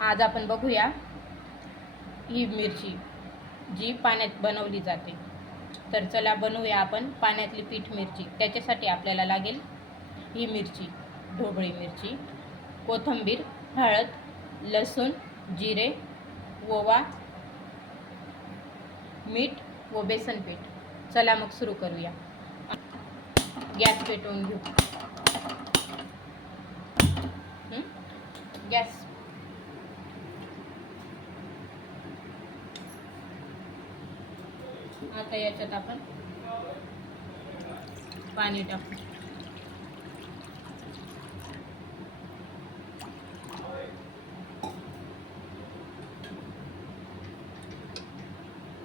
आज आपण बघूया ही मिरची जी पाण्यात बनवली जाते. तर चला बनवूया आपण पाण्यातली पीठ मिरची. त्याच्यासाठी आपल्याला लागेल ही मिरची ढोबळी मिरची कोथिंबीर हळद लसूण जिरे ओवा मीठ व बेसन पीठ. चला मग सुरू करूया. गॅस पेटवून घेऊ. गॅस आता याच्यात आपण पाणी टाकू.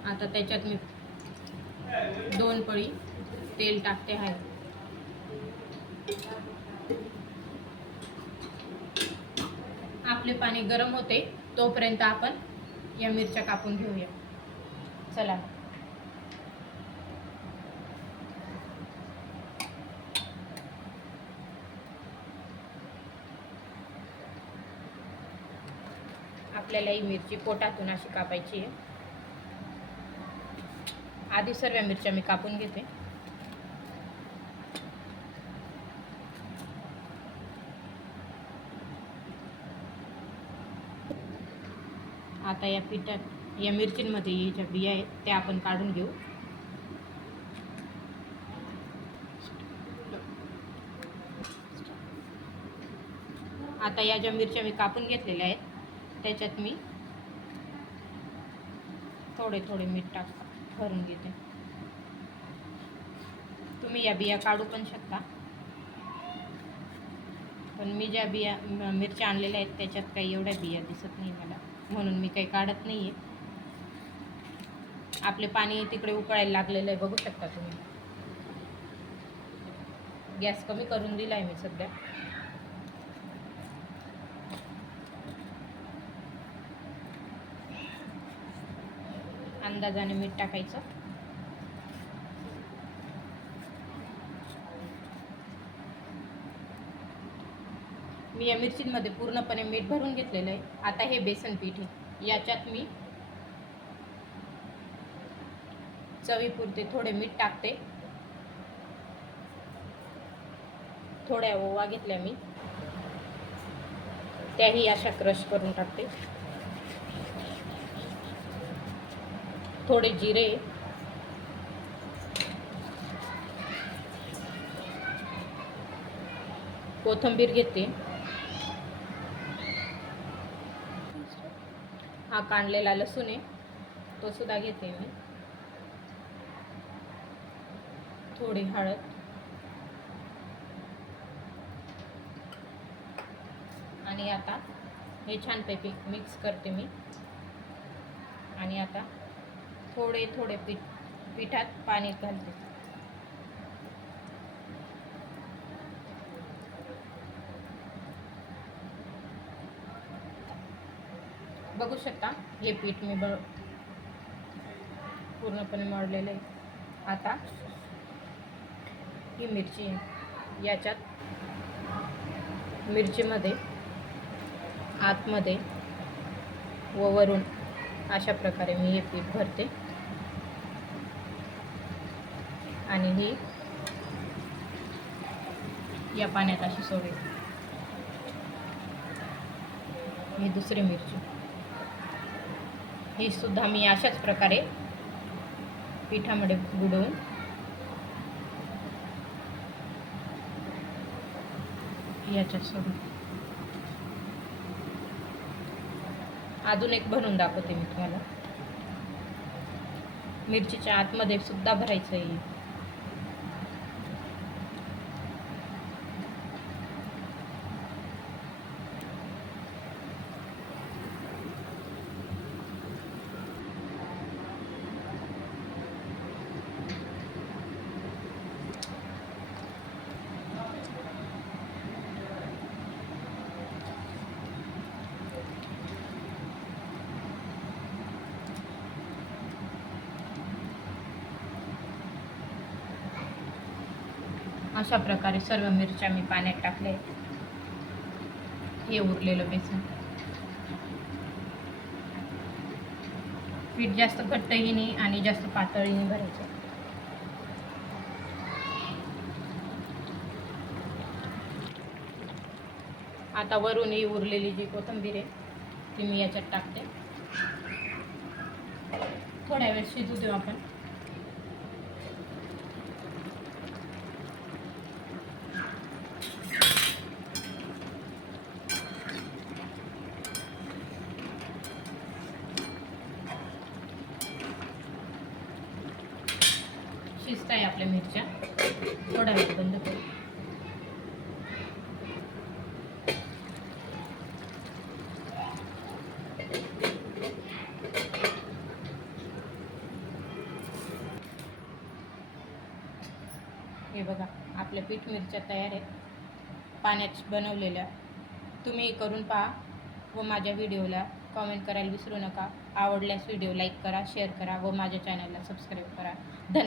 आता त्याच्यात मी दोन पळी तेल टाकते आहे आपले पाणी गरम होते तोपर्यंत आपण या मिरच्या कापून घेऊया. चला. आपल्याला ही मिरची पोटातून अशी कापायची आहे. आधी सर्व मिरच्या मी कापून घेते. आता या पिठात या मिरचींमध्ये ज्या बिया आहेत त्या आपण काढून घेऊ. आता या ज्या मिरच्या मी कापून घेतलेल्या आहेत त्याच्यात मी थोडे थोडे मीठ टाक भरून घेते. तुम्ही या बिया काढू पण शकता. पण मी ज्या बिया मिरच्या आणलेल्या आहेत त्याच्यात काही एवढ्या बिया दिसत नाही मला. म्हणून मी काही काढत नाही आहे आपले पाणी तिकडे उकळायला लागलेलं आहे बघू शकता तुम्ही. गॅस कमी करून दिला आहे मी सध्या. अंदाजाने मीठ टाकायचं. मी या मिरचींमध्ये पूर्णपणे मीठ भरून घेतलेलं आहे. आता हे बेसन पीठ आहे. याच्यात मी चवीपुरते थोडे मीठ टाकते. थोड्या ओवा घेतल्या मी. त्याही अशा क्रश करून टाकते. थोडे जिरे. कोथिंबीर घेते. हा काढलेला लसूण आहे तो सुद्धा घेते मी. थोडी हळद. आणि आता हे छानपैकी मिक्स करते मी. आणि आता थोडे थोडे पीठ पिठात पाणी घालते. बघू शकता हे पीठ मी ब पूर्णपणे मळलेलं आहे. आता ही मिरची याच्यात मिरचीमध्ये आतमध्ये व वरून अशा प्रकारे मी हे पीठ भरते. आणि ही या पाण्यात अशी सोडते ही दुसरी मिरची. ही सुद्धा मी अशाच प्रकारे पिठामध्ये बुडवून याच्यात सोडून अजून एक भरून दाखवते मी तुम्हाला. मिरचीच्या आतमध्ये सुद्धा भरायचं आहे अशा प्रकारे सर्व मिरच्या मी पाण्यात टाकल्या आहेत. हे उरलेलं बेसन. पीठ जास्त घट्टही नाही आणि जास्त पातळीने भरायचं. आता वरून ही उरलेली जी कोथंबीर आहे ती मी याच्यात टाकते. थोड्या वेळ शिजू देऊ आपण. शिजताय आपल्या मिरच्या. थोडा वेळ बंद करू. हे बघा आपल्या पीठ मिरच्या तयार आहेत. पाण्यात बनवलेल्या. तुम्ही करून पहा व माझ्या व्हिडिओला कॉमेंट करायला विसरू नका. आवडल्यास व्हिडिओ लाईक करा शेअर करा व माझ्या चॅनलला सबस्क्राईब करा. धन्यवाद.